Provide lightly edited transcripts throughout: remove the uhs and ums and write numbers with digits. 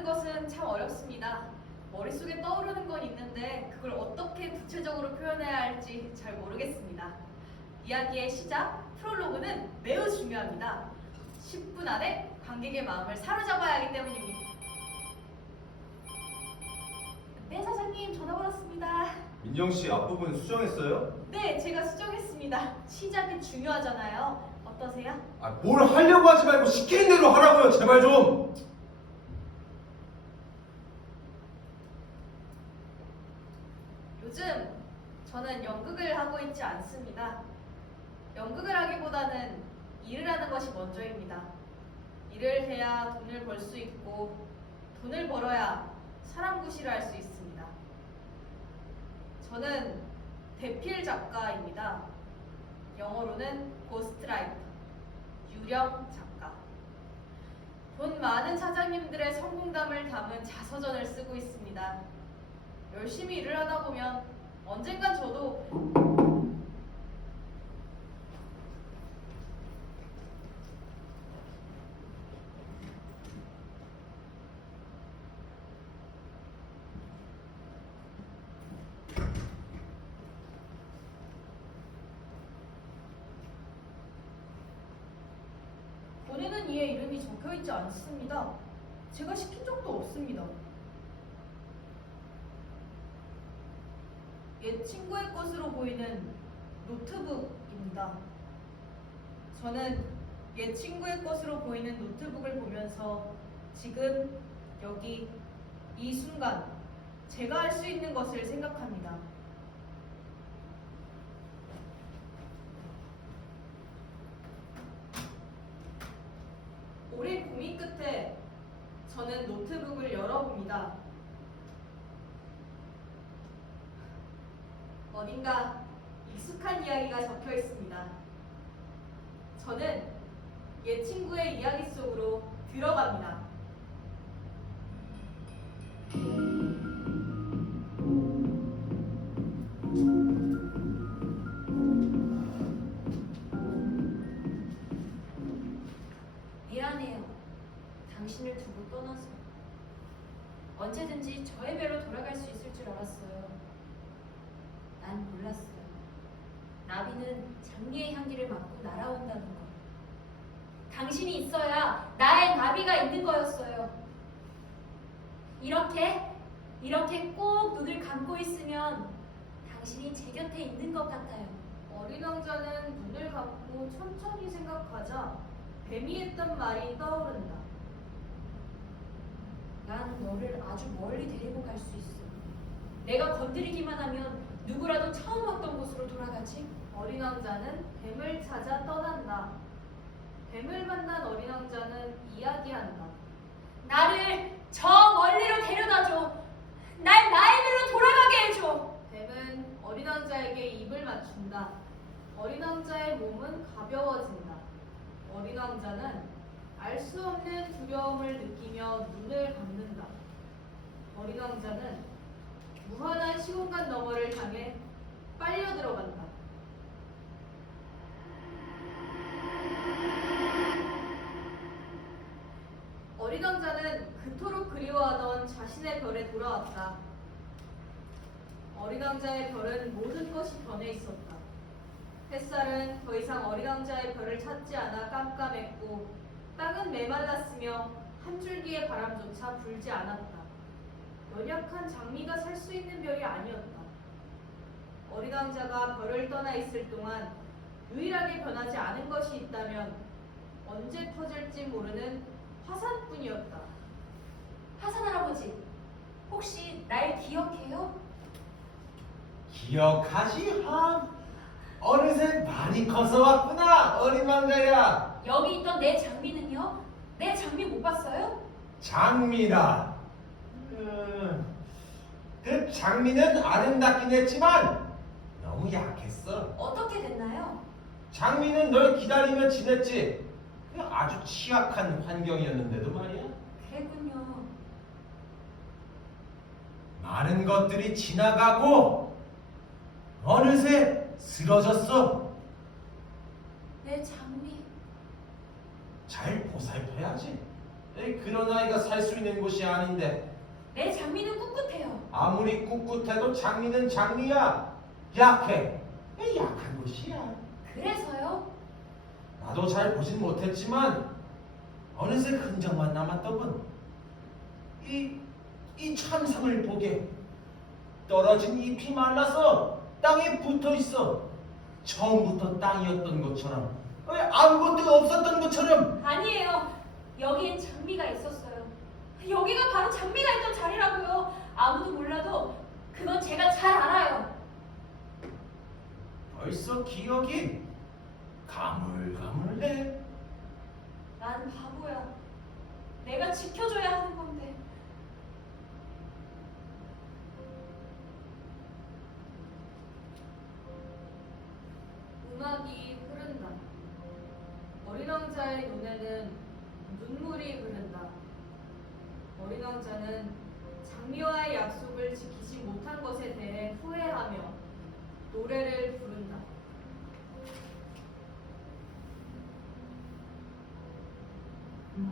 만드는 것은 참 어렵습니다. 머릿속에 떠오르는 건 있는데 그걸 어떻게 구체적으로 표현해야 할지 잘 모르겠습니다. 이야기의 시작, 프롤로그는 매우 중요합니다. 10분 안에 관객의 마음을 사로잡아야 하기 때문입니다. 네, 사장님, 전화 받았습니다. 민정씨 앞부분 수정했어요? 네, 제가 수정했습니다. 시작이 중요하잖아요. 어떠세요? 뭘 하려고 하지 말고 시키는 대로 하라고요, 제발 좀! 요즘 저는 연극을 하고 있지 않습니다. 연극을 하기보다는 일을 하는 것이 먼저입니다. 일을 해야 돈을 벌 수 있고 돈을 벌어야 사람 구실을 할 수 있습니다. 저는 대필 작가입니다. 영어로는 고스트라이터, 유령 작가. 돈 많은 사장님들의 성공담을 담은 자서전을 쓰고 있습니다. 열심히 일을 하다 보면 언젠간 저도 본인은 이에 이름이 적혀있지 않습니다. 제가 시킨 적도 없습니다. 옛 친구의 것으로 보이는 노트북입니다. 저는 옛 친구의 것으로 보이는 노트북을 보면서 지금 여기 이 순간 제가 할 수 있는 것을 생각합니다. 오랜 고민 끝에 저는 노트북을 열어봅니다. 어딘가 익숙한 이야기가 적혀 있습니다. 저는 옛 친구의 이야기 속으로 들어갑니다. 미안해요. 당신을 두고 떠나서. 언제든지 저의 배로 돌아갈 수 있을 줄 알았어요. 난 몰랐어요. 나비는 장미의 향기를 맡고 날아온다는 걸. 당신이 있어야 나의 나비가 있는 거였어요. 이렇게 꼭 눈을 감고 있으면 당신이 제 곁에 있는 것 같아요. 어린 왕자는 눈을 감고 천천히 생각하자 뱀이 했던 말이 떠오른다. 난 너를 아주 멀리 데리고 갈 수 있어. 내가 건드리기만 하면 누구라도 처음 왔던 곳으로 돌아가지. 어린 왕자는 뱀을 찾아 떠난다. 뱀을 만난 어린 왕자는 이야기한다. 나를 저 멀리로 데려다줘. 날 나의 배로 돌아가게 해줘. 뱀은 어린 왕자에게 입을 맞춘다. 어린 왕자의 몸은 가벼워진다. 어린 왕자는 알 수 없는 두려움을 느끼며 눈을 감는다. 어린 왕자는 무한한 시공간 너머를 향해 빨려 들어간다. 어린 왕자는 그토록 그리워하던 자신의 별에 돌아왔다. 어린 왕자의 별은 모든 것이 변해 있었다. 햇살은 더 이상 어린 왕자의 별을 찾지 않아 깜깜했고 땅은 메말랐으며 한 줄기의 바람조차 불지 않았다. 연약한 장미가 살 수 있는 별이 아니었다. 어린 왕자가 별을 떠나 있을 동안 유일하게 변하지 않은 것이 있다면 언제 터질지 모르는 화산뿐이었다. 하산 할아버지, 혹시 날 기억해요? 기억하지, 함? 어느새 많이 커서 왔구나, 어린 왕자야. 여기 있던 내 장미는요? 내 장미 못 봤어요? 장미라. 그 장미는 아름답긴 했지만 너무 약했어. 어떻게 됐나요? 장미는 널 기다리며 지냈지. 아주 취약한 환경이었는데도 말이야. 그랬군요. 많은 것들이 지나가고 어느새 쓰러졌어. 내 장미. 잘 보살펴야지. 그런 아이가 살 수 있는 곳이 아닌데. 내 장미는 꿋꿋해요. 아무리 꿋꿋해도 장미는 장미야. 약해. 약한 것이야. 그래서요? 나도 잘 보진 못했지만 어느새 흔적만 남았더군. 이 참상을 보게. 떨어진 잎이 말라서 땅에 붙어 있어. 처음부터 땅이었던 것처럼. 아무것도 없었던 것처럼. 아니에요. 여기엔 장미가 있었어요. 여기가 바로 장미가 있던 자리라고요. 아무도 몰라도 그건 제가 잘 알아요. 벌써 기억이 가물가물해. 난 바보야. 내가 지켜줘야 하는 건데. 음악이 흐른다. 어린 왕자의 눈에는 눈물이 흐른다. 어린 왕자는 장미와의 약속을 지키지 못한 것에 대해 후회하며 노래를 부른다.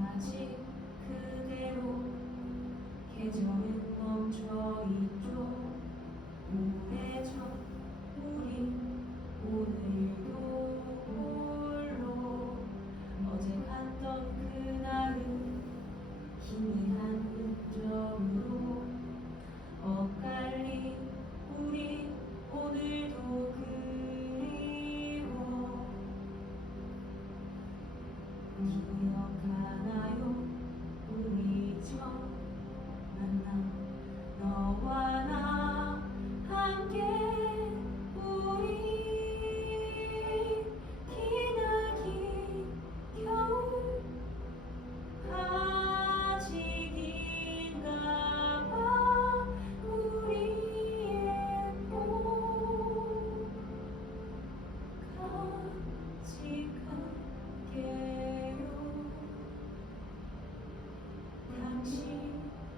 아직 그대로 계절은 멈춰 있죠. 오래전 우리 오늘도 홀로 어제 갔던 그날은 희미한 흔적으로 엇갈린 우리 오늘도 그리워. 기억하나요? 우리 처음 만나 너와 나 함께 우리 기나긴 겨울 아직인가 봐. 우리의 봄 간직할게요.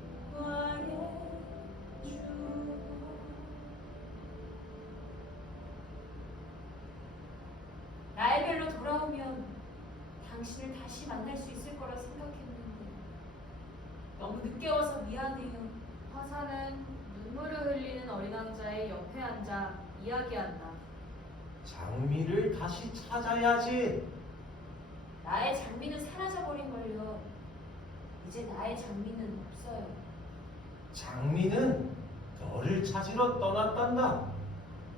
당신과의 추억. 나의 별로 돌아오면 당신을 다시 만날 수 있을 거라 생각했는데 너무 늦게 와서 미안해요. 화사는 눈물을 흘리는 어린 왕자의 옆에 앉아 이야기한다. 장미를 다시 찾아야지. 나의 장미는 사라져버린 걸요. 이제 나의 장미는 없어요. 장미는 너를 찾으러 떠났단다.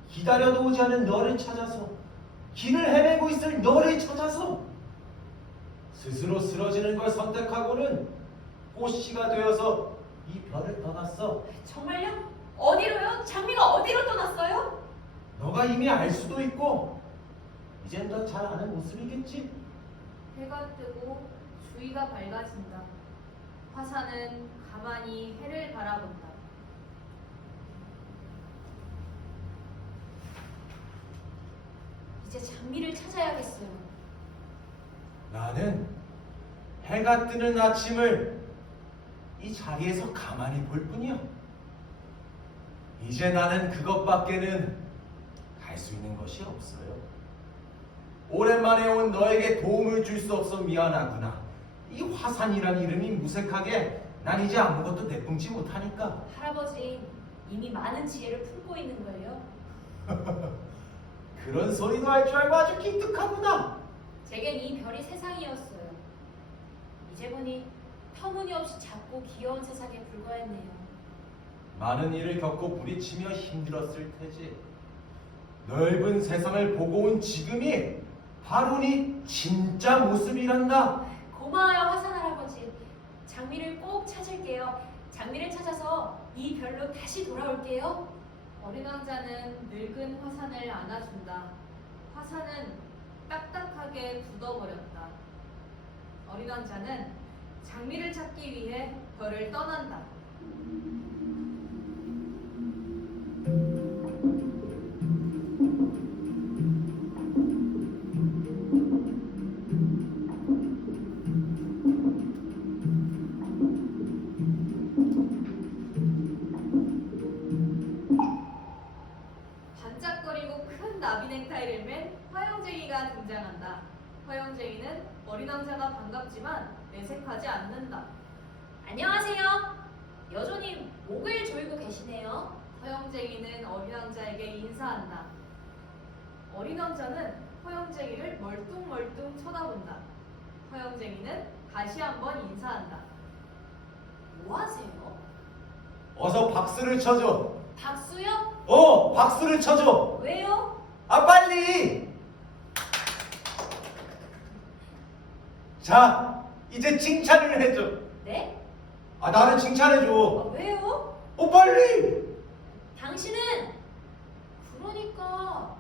기다려도 오지 않은 너를 찾아서, 길을 헤매고 있을 너를 찾아서, 스스로 쓰러지는 걸 선택하고는 꽃씨가 되어서 이 별을 떠났어. 정말요? 어디로요? 장미가 어디로 떠났어요? 너가 이미 알 수도 있고 이젠 더 잘 아는 모습이겠지. 해가 뜨고 주위가 밝아진다. 화사는 가만히 해를 바라본다. 이제 장미를 찾아야겠어요. 나는 해가 뜨는 아침을 이 자리에서 가만히 볼 뿐이야. 이제 나는 그것밖에는 할 수 있는 것이 없어요. 오랜만에 온 너에게 도움을 줄 수 없어 미안하구나. 이 화산이란 이름이 무색하게 난 이제 아무것도 내뿜지 못하니까. 할아버지 이미 많은 지혜를 품고 있는걸요. 그런 소리도 할 줄 알고 아주 기특하구나. 제겐 이 별이 세상이었어요. 이제 보니 터무니없이 작고 귀여운 세상에 불과했네요. 많은 일을 겪고 부딪히며 힘들었을 테지. 넓은 세상을 보고 온 지금이 바로 네 진짜 모습이란다. 고마워요 화산 할아버지. 장미를 꼭 찾을게요. 장미를 찾아서 이 별로 다시 돌아올게요. 어린 왕자는 늙은 화산을 안아준다. 화산은 딱딱하게 굳어버렸다. 어린 왕자는 장미를 찾기 위해 별을 떠난다. 반짝거리고 큰 나비 넥타이를 맨 화영쟁이가 등장한다. 화영쟁이는 어린 왕자가 반갑지만 내색하지 않는다. 안녕하세요. 여전히 목을 조이고 계시네요. 허영쟁이는 어린 왕자에게 인사한다. 어린 왕자는 허영쟁이를 멀뚱멀뚱 쳐다본다. 허영쟁이는 다시 한번 인사한다. 뭐 하세요? 어서 박수를 쳐줘. 박수요? 박수를 쳐줘. 왜요? 아, 빨리! 자, 이제 칭찬을 해줘. 네? 아, 나를 칭찬해줘. 왜요? 빨리! 당신은 그러니까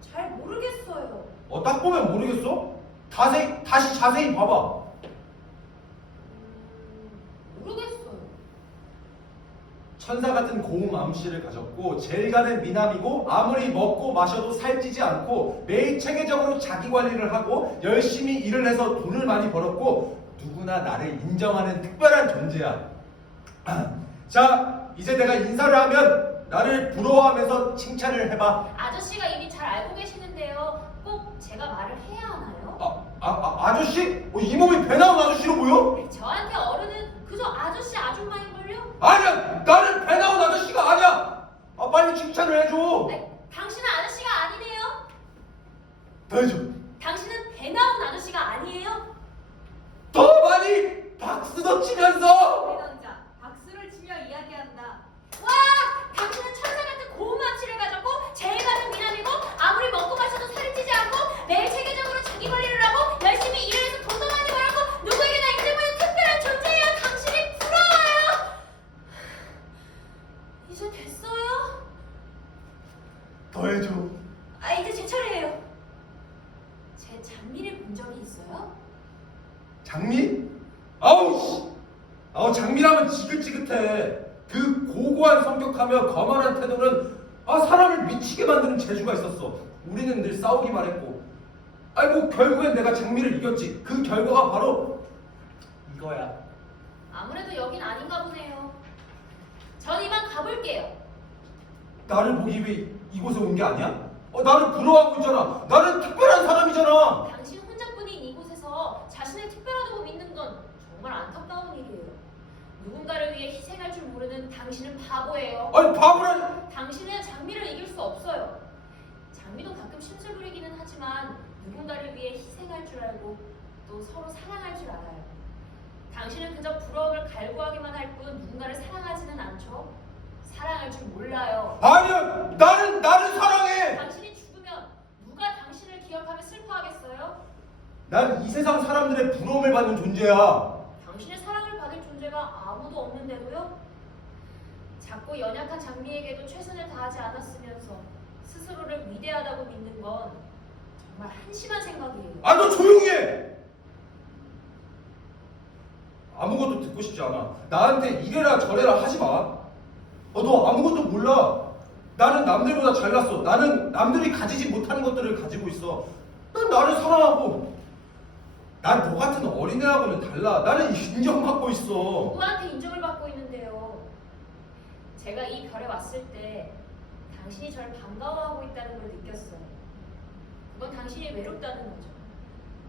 잘 모르겠어요. 딱 보면 모르겠어? 다시 자세히 봐봐. 모르겠어요. 천사 같은 고운 마음씨를 가졌고 제일 가는 미남이고 아무리 먹고 마셔도 살찌지 않고 매일 체계적으로 자기 관리를 하고 열심히 일을 해서 돈을 많이 벌었고 누구나 나를 인정하는 특별한 존재야. 자, 이제 내가 인사를 하면 나를 부러워하면서 칭찬을 해봐. 아저씨가 이미 잘 알고 계시는데요. 꼭 제가 말을 해야 하나요? 아저씨? 이 몸이 배 나온 아저씨로 보여? 저한테 어른은 그저 아저씨 아줌마인걸요? 아니야! 나는 배 나온 아저씨가 아니야! 빨리 칭찬을 해줘! 당신은 아저씨가 아니네요. 더 해줘! 당신은 배 나온 아저씨가 아니에요. 더 많이 박수도 치면서! 어린 왕자, 박수를 치며 이야기한다. 와! 당신은 천사 같은 고운 마취를 가졌고 제일 가는 미남이고 아무리 먹고 마셔도 살이 찌지 않고 매일 체계적으로 자기 관리를 하고 열심히 일을 해서 돈도 많이 벌었고 누구에게나 인정받는 특별한 존재예요. 당신이 부러워요. 이제 됐어요? 더 해줘! 이제 제 차례예요. 제 장미를 본 적이 있어요? 장미? 장미라면 지긋지긋해. 그 고고한 성격하며 거만한 태도는 사람을 미치게 만드는 재주가 있었어. 우리는 늘 싸우기만 했고. 결국엔 내가 장미를 이겼지. 그 결과가 바로 이거야. 아무래도 여긴 아닌가 보네요. 전 이만 가볼게요. 나를 보기 위해 이곳에 온 게 아니야? 나를 부러워하고 있잖아. 나는 특별한 사람이잖아. 당신 혼자뿐인 이곳에서 자신을 특별하다고 믿는 건 정말 안타까운 일이에요. 누군가를 위해 희생할 줄 모르는 당신은 바보예요. 바보라니. 당신은 장미를 이길 수 없어요. 장미도 가끔 심술 부리기는 하지만 누군가를 위해 희생할 줄 알고 또 서로 사랑할 줄 알아요. 당신은 그저 부러움을 갈구하기만 할 뿐 누군가를 사랑하지는 않죠. 사랑할 줄 몰라요. 아니야. 나를 사랑해. 당신이 죽으면 누가 당신을 기억하며 슬퍼하겠어요? 난 이 세상 사람들의 부러움을 받는 존재야. 당신의 사랑을 받을 존재가 아무도 없는데도요? 작고 연약한 장미에게도 최선을 다하지 않았으면서 스스로를 위대하다고 믿는 건 정말 한심한 생각이에요. 너 조용히 해. 아무것도 듣고 싶지 않아. 나한테 이래라 저래라 하지 마. 너 아무것도 몰라. 나는 남들보다 잘났어. 나는 남들이 가지지 못하는 것들을 가지고 있어. 난 나를 사랑하고. 난 너 같은 어린애하고는 달라. 나는 인정받고 있어. 누구한테 인정을 받고 있는데요? 제가 이 별에 왔을 때 당신이 저를 반가워하고 있다는 걸 느꼈어요. 그건 당신이 외롭다는 거죠.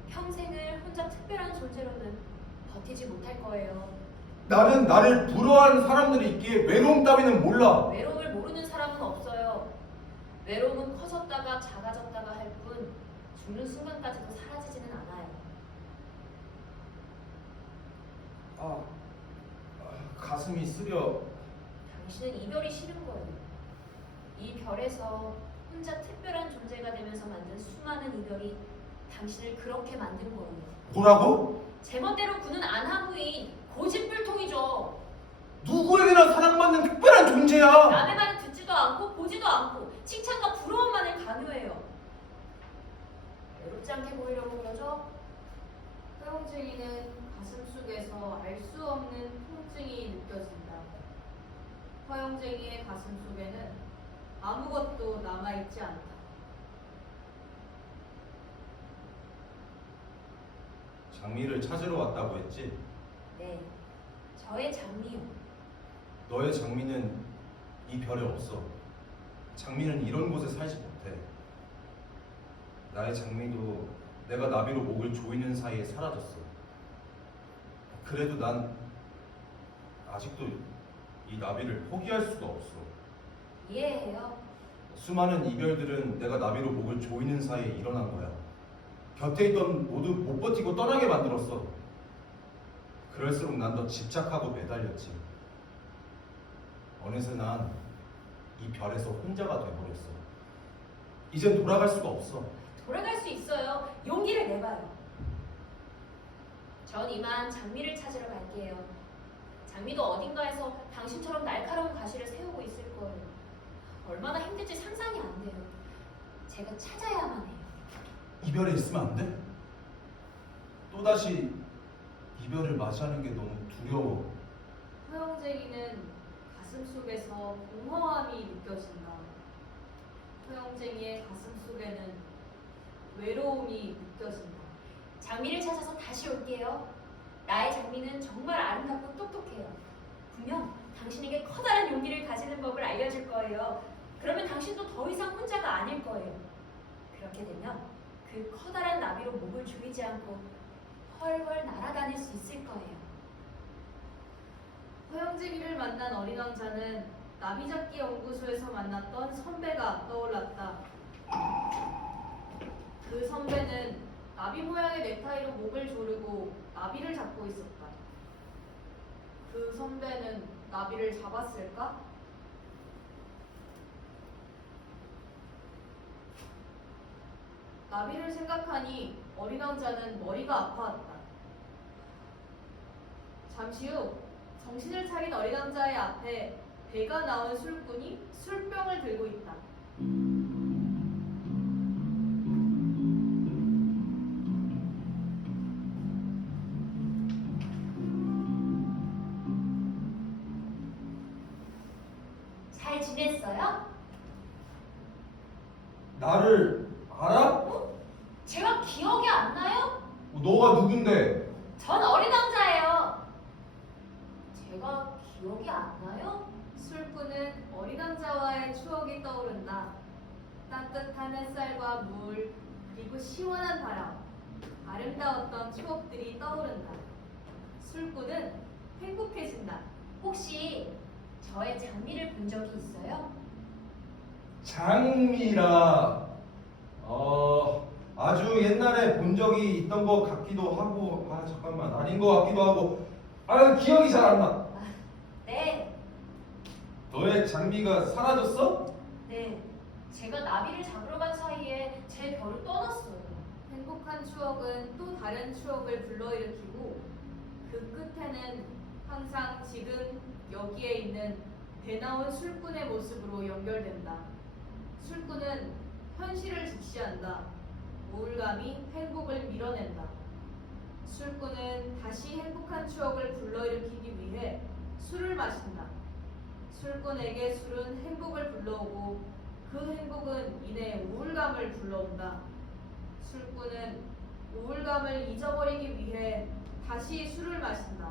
평생을 혼자 특별한 존재로는 버티지 못할 거예요. 나는 나를 부러워하는 사람들이 있기에 외로움 따위는 몰라. 외로움을 모르는 사람은 없어요. 외로움은 커졌다가 작아졌다가 할 뿐 죽는 순간까지도 사라지지는 않아요. 가슴이 쓰려. 당신은 이별이 싫은 거예요. 이 별에서 혼자 특별한 존재가 되면서 만든 수많은 이별이 당신을 그렇게 만든 거예요. 뭐라고? 제멋대로 구는 안하부인 고집불통이죠. 누구에게나 사랑받는 특별한 존재야. 남의 말은 듣지도 않고 보지도 않고 칭찬과 부러움만을 강요해요. 외롭지 않게 보이려고 그러죠? 허영쟁이는 가슴 속에서 알 수 없는 통증이 느껴진다. 허영쟁이의 가슴 속에는 아무것도 남아있지 않다. 장미를 찾으러 왔다고 했지? 네, 저의 장미요. 너의 장미는 이 별에 없어. 장미는 이런 곳에 살지 못해. 나의 장미도 내가 나비로 목을 조이는 사이에 사라졌어. 그래도 난 아직도 이 나비를 포기할 수가 없어. 이해해요. 수많은 이별들은 내가 나비로 목을 조이는 사이에 일어난 거야. 곁에 있던 모두 못 버티고 떠나게 만들었어. 그럴수록 난 더 집착하고 매달렸지. 어느새 난 이 별에서 혼자가 돼버렸어. 이젠 돌아갈 수가 없어. 돌아갈 수 있어요. 용기를 내봐요. 전 이만 장미를 찾으러 갈게요. 장미도 어딘가에서 당신처럼 날카로운 가시를 세우고 있을 거예요. 얼마나 힘들지 상상이 안 돼요. 제가 찾아야만 해요. 이별에 있으면 안 돼? 또다시 이별을 맞이하는 게 너무 두려워. 소영쟁이는 가슴 속에서 공허함이 느껴진다. 소영쟁이의 가슴 속에는 외로움이 느껴진다. 장미를 찾아서 다시 올게요. 나의 장미는 정말 아름답고 똑똑해요. 분명 당신에게 커다란 용기를 가지는 법을 알려줄 거예요. 그러면 당신도 더 이상 혼자가 아닐 거예요. 그렇게 되면 그 커다란 나비로 목을 조이지 않고 훨훨 날아다닐 수 있을 거예요. 소영쟁이를 만난 어린 왕자는 나비잡기 연구소에서 만났던 선배가 떠올랐다. 그 선배는 나비 모양의 넥타이로 목을 조르고 나비를 잡고 있었다. 그 선배는 나비를 잡았을까? 나비를 생각하니 어린 왕자는 머리가 아파왔다. 잠시 후 정신을 차린 어린 왕자의 앞에 배가 나온 술꾼이 술병을 들고 있다. 잘 지냈어요? 나를 알아? 어? 제가 기억이 안 나요? 너가 누군데? 전 어린 왕자예요. 제가 기억이 안 나요? 술꾼은 어린 왕자와의 추억이 떠오른다. 따뜻한 햇살과 물, 그리고 시원한 바람, 아름다웠던 추억들이 떠오른다. 술꾼은 행복해진다. 혹시 저의 장미를 본 적이 있어요? 장미라. 아주 옛날에 본 적이 있던 것 같기도 하고, 잠깐만, 아닌 것 같기도 하고, 기억이 잘 안 나. 네, 너의 장미가 사라졌어? 네. 제가 나비를 잡으러 간 사이에 제 별을 떠났어요. 행복한 추억은 또 다른 추억을 불러일으키고 그 끝에는 항상 지금 여기에 있는 배나온 술꾼의 모습으로 연결된다. 술꾼은 현실을 직시한다. 우울감이 행복을 밀어낸다. 술꾼은 다시 행복한 추억을 불러일으키기 위해 술을 마신다. 술꾼에게 술은 행복을 불러오고 그 행복은 이내 우울감을 불러온다. 술꾼은 우울감을 잊어버리기 위해 다시 술을 마신다.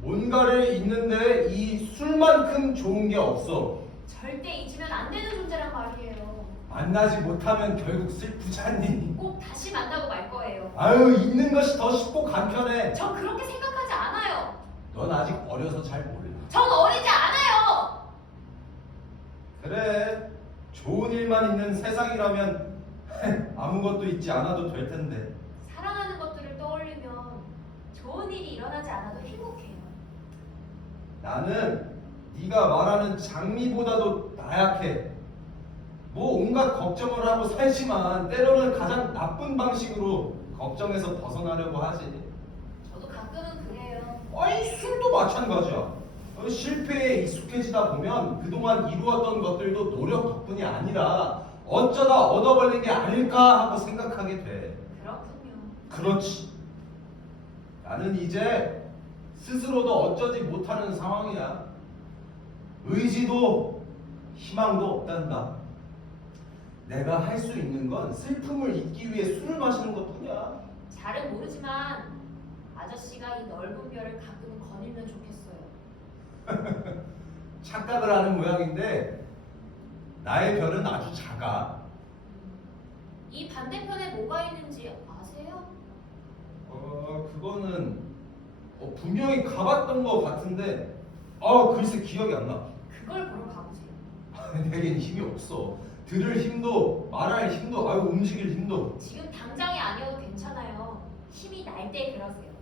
뭔가를 잊는데 이 술만큼 좋은 게 없어. 절대 잊으면 안 되는 존재란 말이에요. 만나지 못하면 결국 슬프지 않니? 꼭 다시 만나고 말 거예요. 잊는 것이 더 쉽고 간편해. 전 그렇게 생각하지 않아요. 넌 아직 어려서 잘 몰라. 전 어리지 않아요. 그래, 좋은 일만 있는 세상이라면 아무것도 잊지 않아도 될 텐데. 사랑하는 것들을 떠올리면 좋은 일이 일어나지 않아도 행복해요. 나는 네가 말하는 장미보다도 나약해. 온갖 걱정을 하고 살지만 때로는 가장 나쁜 방식으로 걱정에서 벗어나려고 하지. 저도 가끔은 그래요. 술도 마찬가지야. 실패에 익숙해지다 보면 그동안 이루었던 것들도 노력 덕분이 아니라 어쩌다 얻어 걸린 게 아닐까 하고 생각하게 돼. 그렇군요. 그렇지. 나는 이제 스스로도 어쩌지 못하는 상황이야. 의지도 희망도 없단다. 내가 할 수 있는 건 슬픔을 잊기 위해 술을 마시는 것뿐이야. 잘은 모르지만 아저씨가 이 넓은 별을 가끔은 거닐면 좋겠어요. 착각을 하는 모양인데 나의 별은 아주 작아. 이 반대편에 뭐가 있는지 아세요? 그거는 분명히 가봤던 것 같은데 글쎄 기억이 안 나. 그걸 보러 가보세요. 내겐 힘이 없어. 들을 힘도 말할 힘도 움직일 힘도. 지금 당장이 아니어도 괜찮아요. 힘이 날 때 그러세요.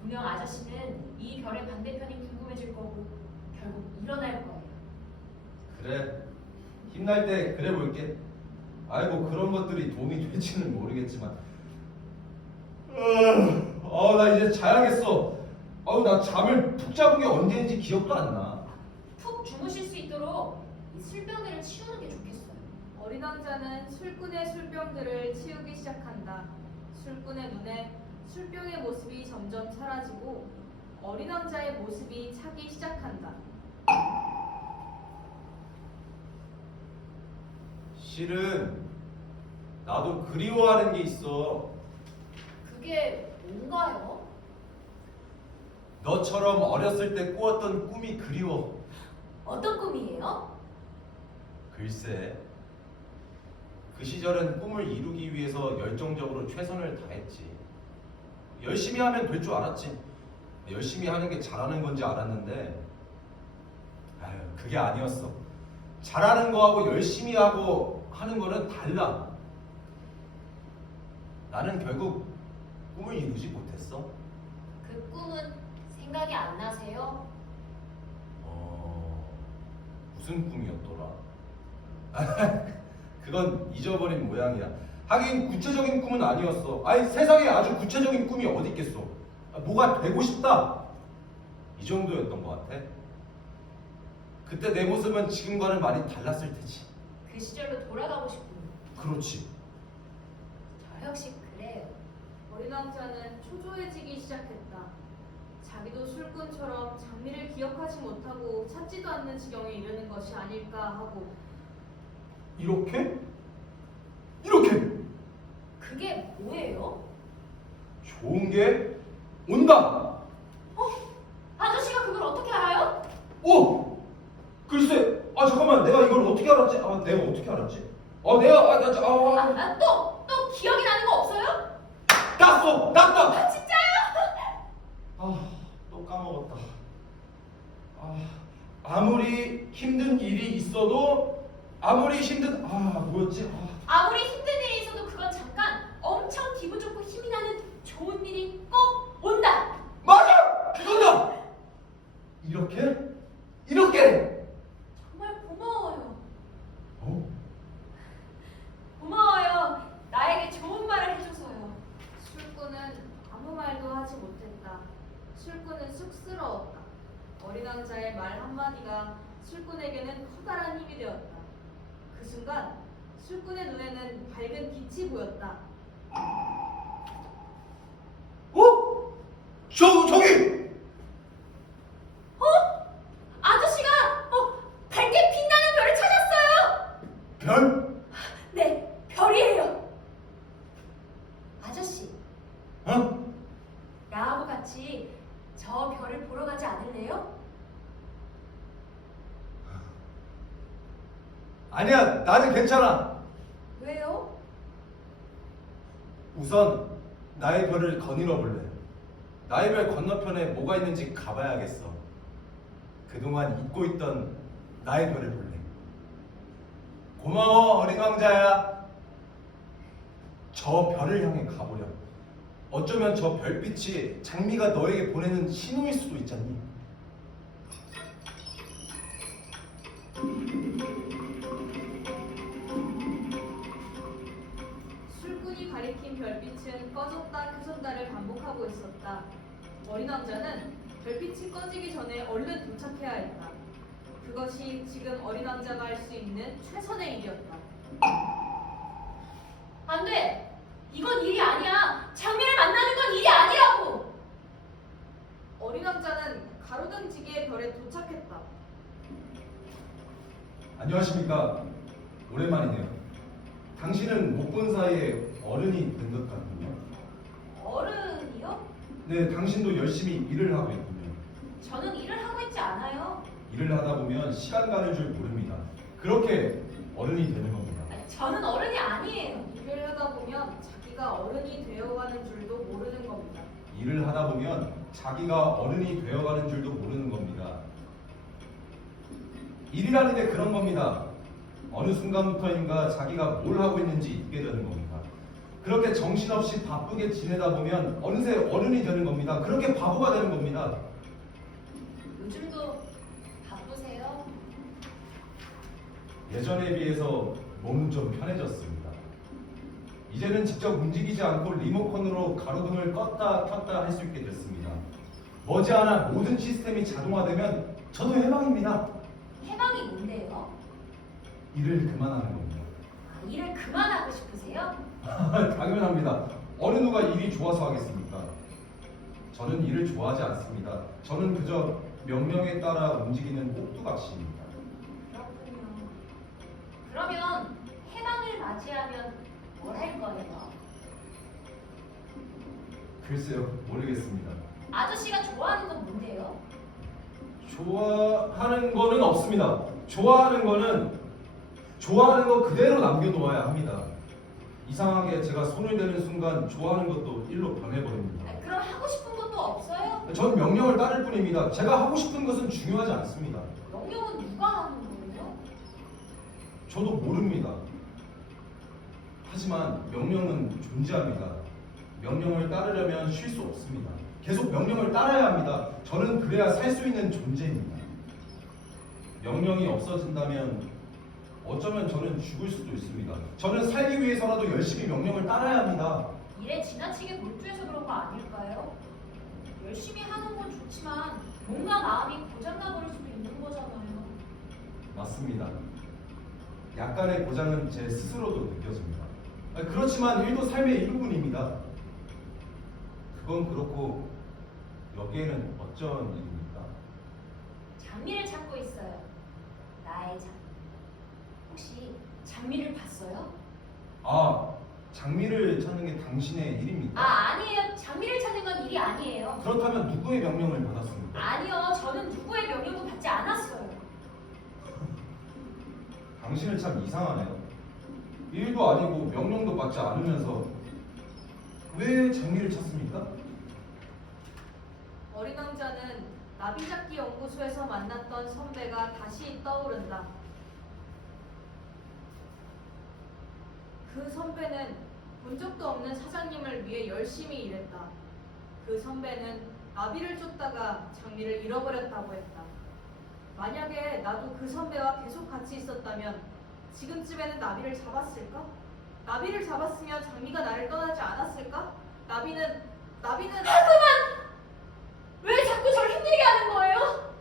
분명 아저씨는 이 별의 반대편이 궁금해질 거고 결국 일어날 거예요. 그래, 힘날 때 그래 볼게. 뭐 그런 것들이 도움이 될지는 모르겠지만 나 이제 자야겠어. 나 잠을 푹 잡은 게 언제인지 기억도 안 나. 푹 주무실 수 있도록 이 술병들을 치우는 게 좋겠어요. 어린 왕자는 술꾼의 술병들을 치우기 시작한다. 술꾼의 눈에 술병의 모습이 점점 사라지고 어린 왕자의 모습이 차기 시작한다. 실은 나도 그리워하는 게 있어. 그게 뭔가요? 너처럼 어렸을 때 꾸었던 꿈이 그리워. 어떤 꿈이에요? 글쎄, 그 시절은 꿈을 이루기 위해서 열정적으로 최선을 다했지. 열심히 하면 될 줄 알았지. 열심히 하는 게 잘하는 건지 알았는데 그게 아니었어. 잘하는 거하고 열심히 하고 하는 거는 달라. 나는 결국 꿈을 이루지 못했어. 그 꿈은 생각이 안 나세요? 무슨 꿈이었더라? 그건 잊어버린 모양이야. 하긴 구체적인 꿈은 아니었어. 세상에 아주 구체적인 꿈이 어디 있겠어. 뭐가 되고 싶다, 이 정도였던 것 같아. 그때 내 모습은 지금과는 많이 달랐을 테지. 그 시절로 돌아가고 싶군요. 그렇지. 저 역시 그래요. 어린 왕자는 초조해지기 시작했다. 자기도 술꾼처럼 장미를 기억하지 못하고 찾지도 않는 지경에 이르는 것이 아닐까 하고. 이렇게? 그게 뭐예요? 좋은 게 온다. 아저씨가 그걸 어떻게 알아요? 글쎄, 잠깐만, 내가 이걸 어떻게 알았지? 내가 어떻게 알았지? 또 기억이 나는 거 없어요? 났다! 진짜요? 또 까먹었다. 아무리 힘든 일이 있어도 뭐였지? 아무리 힘든 일이 있어도 그건 잠깐 엄청 기분 좋고 힘이 나는 좋은 일이 꼭 온다. 맞아! 그거다! 이렇게? 정말 고마워요. 어? 고마워요. 나에게 좋은 말을 해줘서요. 술꾼은 아무 말도 하지 못했다. 술꾼은 쑥스러웠다. 어린 왕자의 말 한마디가 술꾼에게는 커다란 힘이 되었다. 그 순간 술꾼의 눈에는 밝은 빛이 보였다. 저기! 아저씨가 밝게 빛나는 별을 찾았어요. 별? 네, 별이에요. 아저씨, 나하고 같이 저 별을 보러 가지 않을래요? 아니야, 나는 괜찮아. 왜요? 우선 나의 별을 거닐어 볼래. 나의 별 건너편에 뭐가 있는지 가봐야겠어. 그동안 잊고 있던 나의 별을 볼래. 고마워, 어린 왕자야. 저 별을 향해 가보려. 어쩌면 저 별빛이 장미가 너에게 보내는 신호일 수도 있잖니. 술꾼이 가리킨 별빛은 꺼졌다 켜졌다를 반복하고 있었다. 어린 왕자는 별빛이 꺼지기 전에 얼른 도착해야 했다. 그것이 지금 어린 왕자가 할 수 있는 최선의 일이었다. 안 돼! 이건 일이 아니야! 장미를 만나는 건 일이 아니라고! 어린 왕자는 가로등지기의 별에 도착했다. 안녕하십니까. 오랜만이네요. 당신은 못 본 사이에 어른이 된 것 같군요. 어른이요? 네, 당신도 열심히 일을 하고 있군요. 저는 일을 하고 있지 않아요. 일을 하다 보면 시간 가는 줄 모릅니다. 그렇게 어른이 되는 겁니다. 저는 어른이 아니에요. 일을 일을 하다 보면 자기가 어른이 되어가는 줄도 모르는 겁니다. 일을 하다 보면 자기가 어른이 되어가는 줄도 모르는 겁니다. 일이라는 게 그런 겁니다. 어느 순간부터인가 자기가 뭘 하고 있는지 잊게 되는 겁니다. 그렇게 정신없이 바쁘게 지내다 보면 어느새 어른이 되는 겁니다. 그렇게 바보가 되는 겁니다. 요즘도 바쁘세요? 예전에 비해서 몸은 좀 편해졌습니다. 이제는 직접 움직이지 않고 리모컨으로 가로등을 껐다 켰다 할 수 있게 됐습니다. 머지않아 모든 시스템이 자동화되면 저도 해방입니다. 해방이 뭔데요? 일을 그만하는 겁니다. 아, 일을 그만하고 싶으세요? 당연합니다. 어느 누가 일이 좋아서 하겠습니까? 저는 일을 좋아하지 않습니다. 저는 그저 명령에 따라 움직이는 꼭두각시입니다. 그렇군요. 그러면 해방을 맞이하면 뭘 할 거예요? 글쎄요, 모르겠습니다. 아저씨가 좋아하는 건 뭔데요? 좋아하는 거는 없습니다. 좋아하는 거 그대로 남겨놓아야 합니다. 이상하게 제가 손을 대는 순간 좋아하는 것도 일로 변해버립니다. 아니, 그럼 하고 싶은 것도 없어요? 전 명령을 따를 뿐입니다. 제가 하고 싶은 것은 중요하지 않습니다. 명령은 누가 하는 거예요? 저도 모릅니다. 하지만 명령은 존재합니다. 명령을 따르려면 쉴 수 없습니다. 계속 명령을 따라야 합니다. 저는 그래야 살 수 있는 존재입니다. 명령이 없어진다면 어쩌면 저는 죽을 수도 있습니다. 저는 살기 위해서라도 열심히 명령을 따라야 합니다. 일에 지나치게 몰두해서 그런 거 아닐까요? 열심히 하는 건 좋지만 뭔가 마음이 고장나버릴 수도 있는 거잖아요. 맞습니다. 약간의 고장은 제 스스로도 느껴집니다. 그렇지만 일도 삶의 일부분입니다. 그건 그렇고 여기에는 어쩐 일입니까? 장미를 찾고 있어요. 나의 장미. 혹시 장미를 봤어요? 아, 장미를 찾는 게 당신의 일입니까? 아니에요. 장미를 찾는 건 일이 아니에요. 그렇다면 누구의 명령을 받았습니까? 아니요. 저는 누구의 명령도 받지 않았어요. 당신은 참 이상하네요. 일도 아니고 명령도 받지 않으면서 왜 장미를 찾습니까? 어린 왕자는 나비잡기 연구소에서 만났던 선배가 다시 떠오른다. 그 선배는 본 적도 없는 사장님을 위해 열심히 일했다. 그 선배는 나비를 쫓다가 장미를 잃어버렸다고 했다. 만약에 나도 그 선배와 계속 같이 있었다면 지금쯤에는 나비를 잡았을까? 나비를 잡았으면 장미가 나를 떠나지 않았을까? 나비는 왜 자꾸 저를 힘들게 하는 거예요?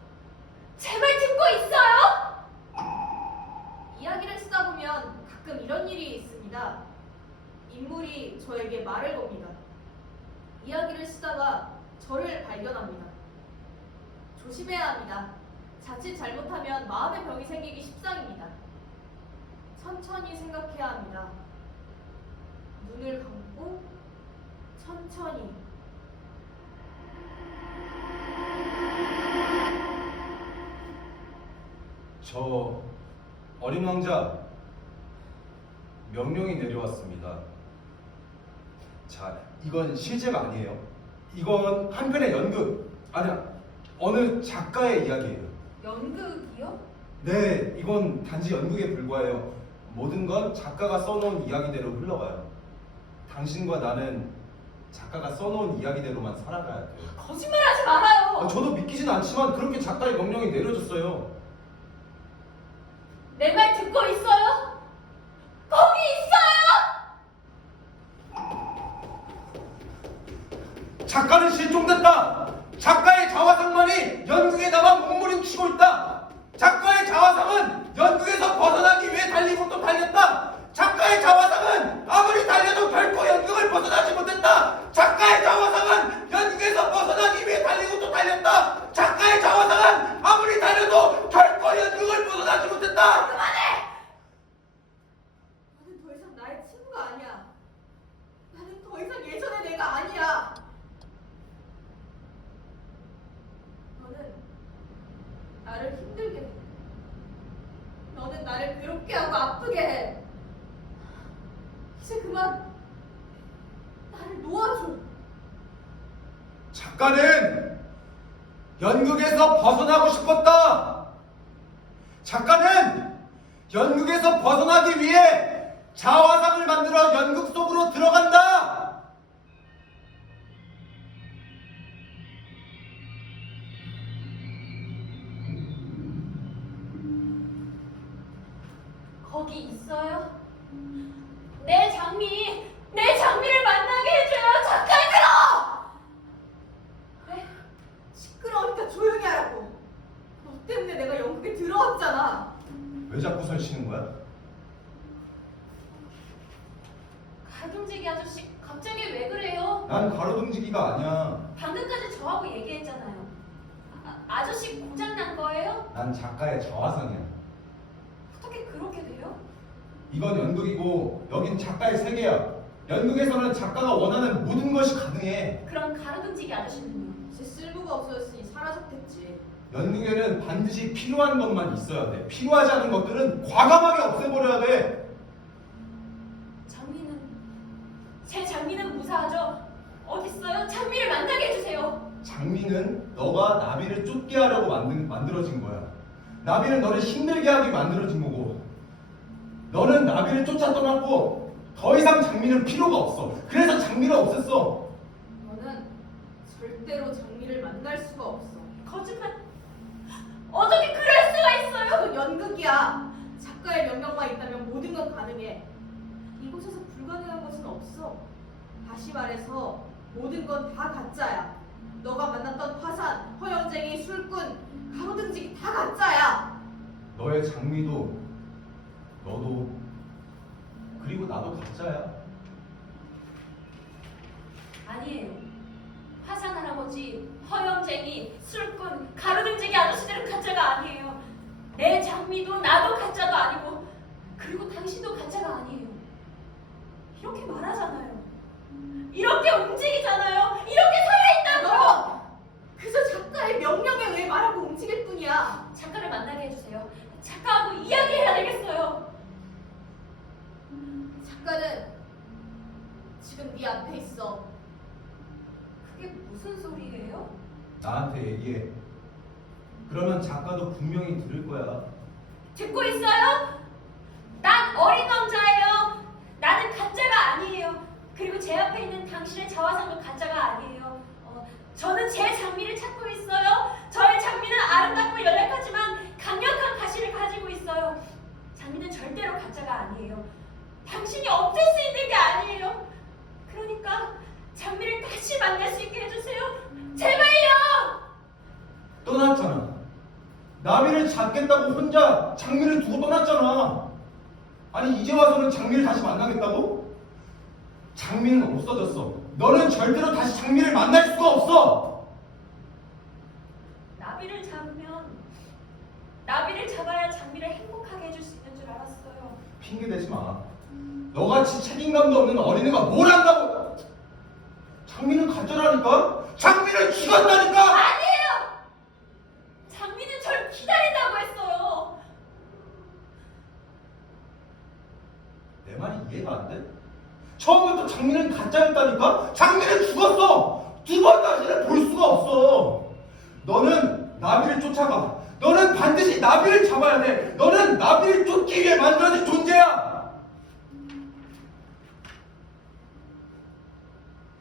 제 말 듣고 있어요? 이야기를 쓰다 보면 가끔 이런 일이 있습니다. 인물이 저에게 말을 겁니다. 이야기를 쓰다가 저를 발견합니다. 조심해야 합니다. 자칫 잘못하면 마음의 병이 생기기 십상입니다. 천천히 생각해야 합니다. 눈을 감고 천천히. 저 어린 왕자 명령이 내려왔습니다. 자, 이건 실제가 아니에요. 이건 한 편의 연극, 아니야, 어느 작가의 이야기예요. 연극이요? 네, 이건 단지 연극에 불과해요. 모든 건 작가가 써놓은 이야기대로 흘러가요. 당신과 나는 작가가 써놓은 이야기대로만 살아가야 돼요. 거짓말하지 말아요. 저도 믿기진 않지만 그렇게 작가의 명령이 내려졌어요. 내 말 듣고 있어요? 거기 있어요? 작가는 실종됐다. 작가의 자화상만이 연극에다만 몸부림치고 있다. 작가의 자화상은 연극에서 벗어나기 위해 달리고 또 달렸다. 작가의 자화상은 아무리 달려도 결코 연극을 벗어나지 못했다. 작가의 자화상은 연극에서 벗어나기 위해 달리고 또 달렸다. 작가의 자화상은 아무리 달려도 결코 연극을 벗어나지 못했다. 그만해! 나는 더 이상 나의 친구가 아니야. 나는 더 이상 예전의 내가 아니야. 너는 나를 힘들게 해. 너는 나를 괴롭게 하고 아프게 해. 이제 그만 나를 놓아줘. 작가는 연극에서 벗어나고 싶었다. 작가는 연극에서 벗어나기 위해 자화상을 만들어 연극 속으로 들어간다. 거기 있어요? 내 장미를 만나게 해줘요. 작가들아! 왜? 시끄러우니까 조용히 하라고. 너 때문에 내가 연극에 들어왔잖아. 왜 자꾸 설치는 거야? 가등지기 아저씨 갑자기 왜 그래요? 난 가로등지기가 아니야. 방금까지 저하고 얘기했잖아요. 아저씨 고장난 거예요? 난 작가의 저화상이야. 어떻게 그렇게 돼요? 이건 연극이고 여긴 작가의 세계야. 연극에서는 작가가 원하는 모든 것이 가능해. 그럼 가로등지기 아저씨는요? 이제 쓸모가 없어졌으니 사라졌겠지. 연극에는 반드시 필요한 것만 있어야 돼. 필요하지 않은 것들은 과감하게 없애버려야 돼. 제 장미는 무사하죠? 어딨어요? 장미를 만나게 해주세요. 장미는 너가 나비를 쫓게 하려고 만들어진 거야. 나비는 너를 힘들게 하게 만들어진 거고, 너는 나비를 쫓아 떠났고 더 이상 장미는 필요가 없어. 그래서 장미를 없앴어. 너는 절대로 장미를 만날 수가 없어. 거짓말. 어떻게 그럴 수가 있어요? 그건 연극이야. 작가의 명령만 있다면 모든 건 가능해. 이곳에서 불가능한 것은 없어. 다시 말해서 모든 건 다 가짜야. 너가 만났던 화산, 허영쟁이, 술꾼, 가로등지기 다 가짜야. 너의 장미도 너도 그리고 나도 가짜야. 아니에요. 화산 할아버지, 허영쟁이, 술꾼, 가로등지기 아저씨들은 가짜가 아니에요. 내 장미도 나도 가짜도 아니고, 그리고 당신도 가짜가 아니에요. 이렇게 말하잖아요. 이렇게 움직이잖아요. 이렇게 살아있다고요. 너 그저 작가의 명령에 의해 말하고 움직일 뿐이야. 작가를 만나게 해주세요. 작가하고 이야기해야 되겠어요. 작가는 지금 네 앞에 있어. 그게 무슨 소리예요? 나한테 얘기해. 그러면 작가도 분명히 들을 거야. 듣고 있어요? 난 어린 왕자예요. 나는 가짜가 아니에요. 그리고 제 앞에 있는 당신의 자화상도 가짜가 아니에요. 저는 제 장미를 찾고 있어요. 저의 장미는 아름답고 연약하지만 강력한 가시를 가지고 있어요. 장미는 절대로 가짜가 아니에요. 당신이 없앨 수 있는 게 아니에요. 그러니까 장미를 다시 만날 수 있게 해주세요. 제발요. 떠났잖아. 나비를 잡겠다고 혼자 장미를 두고 떠났잖아. 아니 이제 와서는 장미를 다시 만나겠다고? 장미는 없어졌어. 너는 절대로 다시 장미를 만날 수가 없어. 나비를 잡아야 장미를 행복하게 해줄 수 있는 줄 알았어요. 핑계 대지 마. 너같이 책임감도 없는 어린애가 뭘 한다고? 장미는 가짜라니까? 장미는 죽었다니까? 아니에요! 장미는 절 기다린다고 했어요. 내 말이 이해가 안 돼? 처음부터 장미는 가짜였다니까? 장미는 죽었어! 두 번 다시는 볼 수가 없어! 너는 나비를 쫓아가. 너는 반드시 나비를 잡아야 돼. 너는 나비를 쫓기 위해 만들어진 존재야!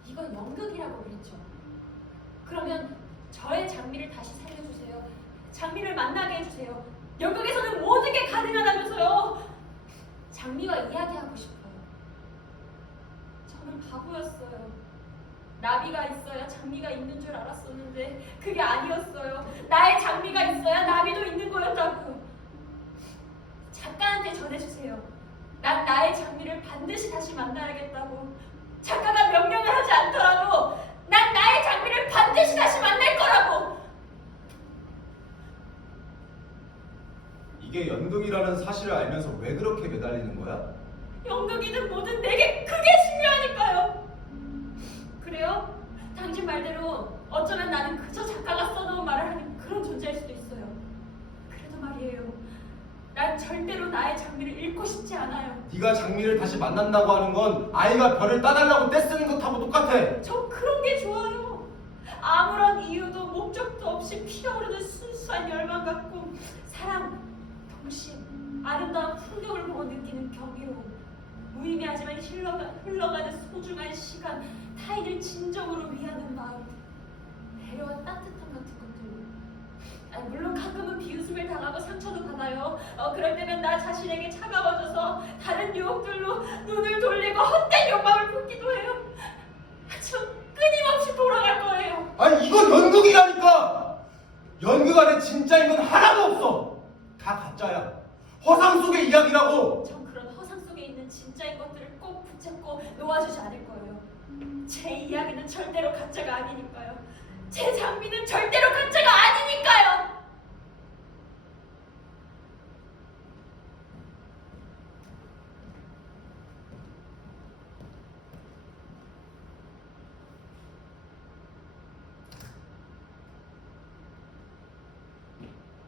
이건 연극이라고 그랬죠. 그러면 저의 장미를 다시 살려주세요. 장미를 만나게 해주세요. 연극에서는 모든 게 가능하다면서요. 장미와 이야기하고 싶어요. 저는 바보였어요. 나비가 있어야 장미가 있는 줄 알았었는데 그게 아니었어요. 나의 장미가 있어야 나비도 있는 거였다고요. 작가한테 전해주세요. 난 나의 장미를 반드시 다시 만나야겠다고. 작가가 명령을 하지 않더라도 난 나의 장미를 반드시 다시 만날 거라고. 이게 연극이라는 사실을 알면서 왜 그렇게 매달리는 거야? 연극이든 뭐든 내게 그게 중요하니까요. 그래요? 당신 말대로 어쩌면 나는 그저 작가가 써놓은 말을 하는 그런 존재일 수도 있어요. 그래도 말이에요. 난 절대로 나의 장미를 잃고 싶지 않아요. 네가 장미를 다시 만난다고 하는 건 아이가 별을 따달라고 떼쓰는 것하고 똑같아. 저 그런 게 좋아요. 아무런 이유도 목적도 없이 피어오르는 순수한 열망 같고 사랑, 동심, 아름다운 풍경을 보고 느끼는 경이로움, 무의미하지만 흘러가는 소중한 시간, 타인을 진정으로 위하는 마음, 배려와 따뜻함 같은 것들. 물론 가끔은 비웃음을 당하고 상처도 받아요. 그럴 때면 나 자신에게 차가워져서 다른 유혹들로 눈을 돌리고 헛된 욕망을 품기도 해요. 전 끊임없이 돌아갈 거예요. 아니 이건 연극이라니까. 연극 안에 진짜인 건 하나도 없어. 다 가짜야. 허상 속의 이야기라고. 전 그런 허상 속에 있는 진짜인 것들을 꼭 붙잡고 놓아주지 않을 거예요. 제 이야기는 절대로 가짜가 아니니까요. 제 장미는 절대로 가짜가 아니니까요.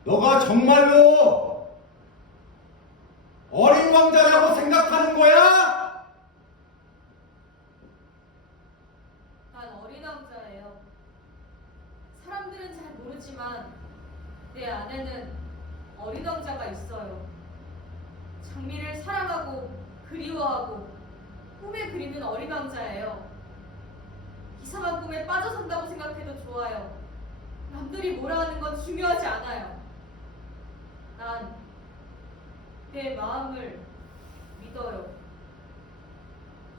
너가 정말로 어린 왕자라고 생각하는 거야? 난 어린 왕자예요. 사람들은 잘 모르지만 내 안에는 어린 왕자가 있어요. 장미를 사랑하고 그리워하고 꿈에 그리는 어린 왕자예요. 이상한 꿈에 빠져 산다고 생각해도 좋아요. 남들이 뭐라 하는 건 중요하지 않아요. 난 내 마음을 믿어요.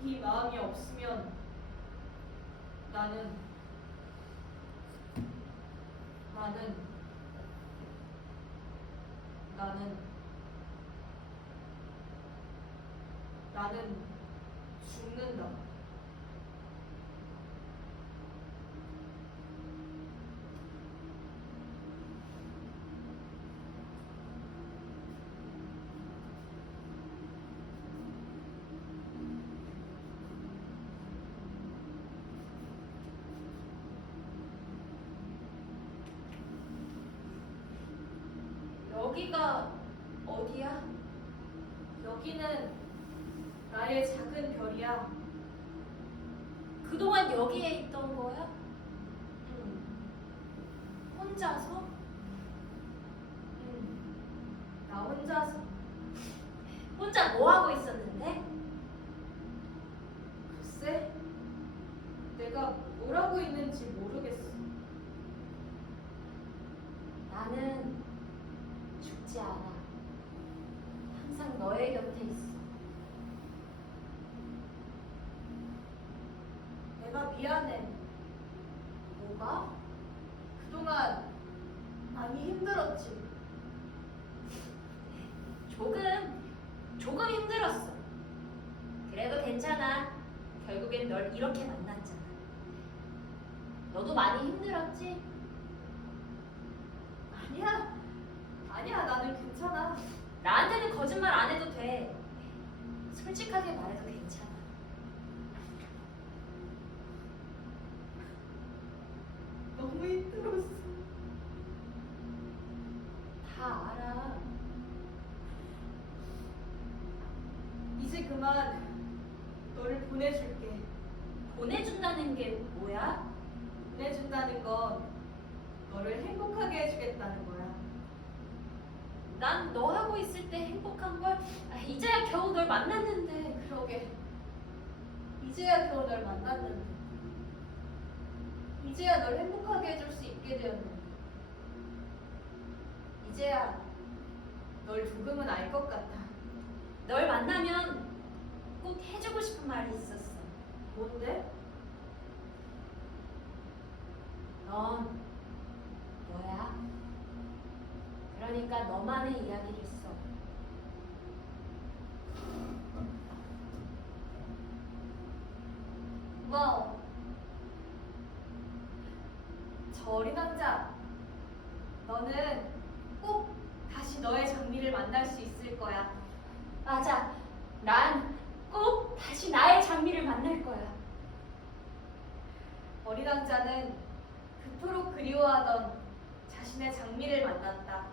이 마음이 없으면 나는 죽는다. 여기가 어디야? 여기는 나의 작은 별이야. 그동안 여기에 있던 거야? 혼자서? 나 혼자서. 혼자 뭐 하고 있었는데? 글쎄, 내가 뭘 하고 있는지 모르겠어. 나는 죽지 않아. 항상 너의 곁에 있어. 내가 미안해. 뭐가? 그동안 많이 힘들었지. 조금 힘들었어. 그래도 괜찮아. 결국엔 널 이렇게 만났잖아. 너도 많이 힘들었지? 아니야, 나는 괜찮아. 나한테는 거짓말 안 해도 돼. 솔직하게 말해도 괜찮아. 너무 힘들었어. 다 알아. 이제 그만 너를 보내줄게. 보내준다는 게 뭐야? 보내준다는 건 너를 행복하게 해주겠다는 거야. 난 너 하고 있을 때 행복한 걸 이제야 겨우 널 만났는데. 그러게. 이제야 겨우 널 만났는데. 이제야 널 행복하게 해줄 수 있게 되었는데. 이제야 널 조금은 알 것 같아. 널 만나면 꼭 해주고 싶은 말이 있었어. 뭔데? 넌 너야. 그러니까 너만의 이야기를 써. 고마워. 저 어린 왕자. 너는 꼭 다시 너의 장미를 만날 수 있을 거야. 맞아. 난 꼭 다시 나의 장미를 만날 거야. 어린 왕자는 그토록 그리워하던 자신의 장미를 만났다.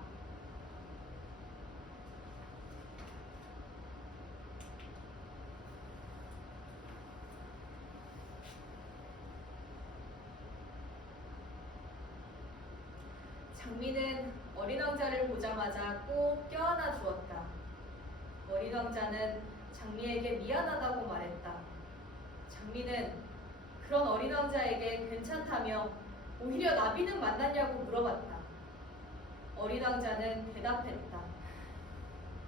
장미는 어린 왕자를 보자마자 꼭 껴안아 주었다. 어린 왕자는 장미에게 미안하다고 말했다. 장미는 그런 어린 왕자에게 괜찮다며 오히려 나비는 만났냐고 물어봤다. 어린 왕자는 대답했다.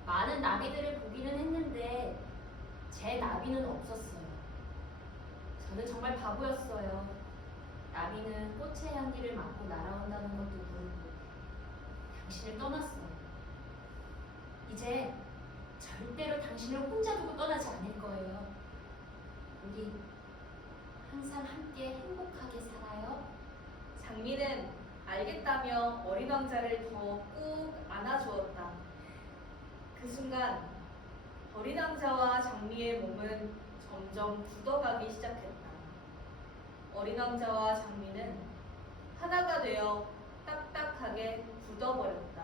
많은 나비들을 보기는 했는데 제 나비는 없었어요. 저는 정말 바보였어요. 나비는 꽃의 향기를 맡고 날아온다는 것도 모르고 당신을 떠났어요. 이제 절대로 당신을 혼자 두고 떠나지 않을 거예요. 우리 항상 함께 행복하게 살아요. 장미는 알겠다며 어린 왕자를 더 꾹 안아주었다. 그 순간 어린 왕자와 장미의 몸은 점점 굳어가기 시작했다. 어린 왕자와 장미는 하나가 되어 딱딱하게 굳어버렸다.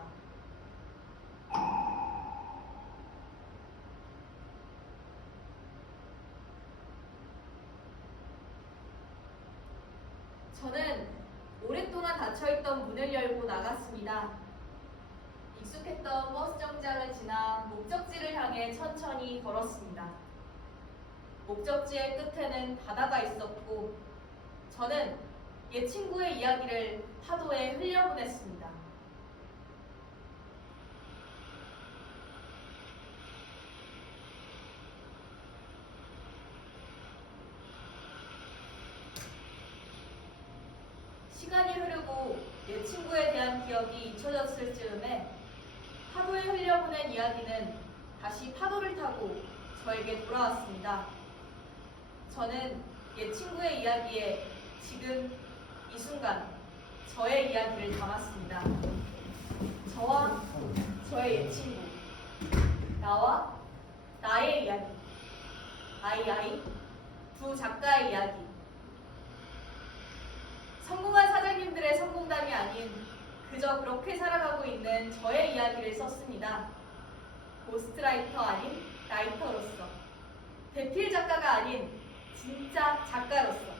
저는 오랫동안 닫혀있던 문을 열고 나갔습니다. 익숙했던 버스 정장을 지나 목적지를 향해 천천히 걸었습니다. 목적지의 끝에는 바다가 있었고 저는 옛 친구의 이야기를 파도에 흘려보냈습니다. 시간이 흐르고 옛 친구에 대한 기억이 잊혀졌을 즈음에 파도에 흘려보낸 이야기는 다시 파도를 타고 저에게 돌아왔습니다. 저는 옛 친구의 이야기에 지금 이 순간 저의 이야기를 담았습니다. 저와 저의 옛 친구, 나와 나의 이야기, 아이 두 작가의 이야기. 성공한 사장님들의 성공담이 아닌 그저 그렇게 살아가고 있는 저의 이야기를 썼습니다. 고스트라이터 아닌 라이터로서, 대필 작가가 아닌 진짜 작가로서.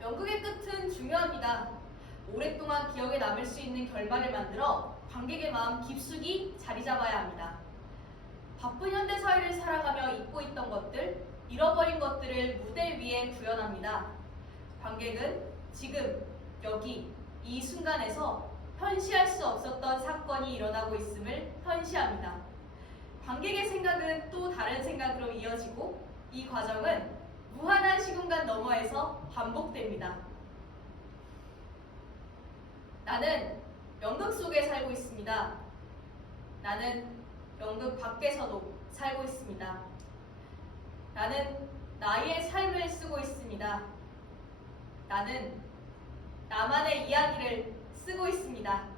연극의 끝은 중요합니다. 오랫동안 기억에 남을 수 있는 결말을 만들어 관객의 마음 깊숙이 자리 잡아야 합니다. 바쁜 현대 사회를 살아가며 잊고 있던 것들, 잃어버린 것들을 무대 위에 구현합니다. 관객은 지금, 여기, 이 순간에서 현시할 수 없었던 사건이 일어나고 있음을 현시합니다. 관객의 생각은 또 다른 생각으로 이어지고 이 과정은 무한한 시공간 너머에서 반복됩니다. 나는 연극 속에 살고 있습니다. 나는 연극 밖에서도 살고 있습니다. 나는 나의 삶을 쓰고 있습니다. 나는 나만의 이야기를 쓰고 있습니다.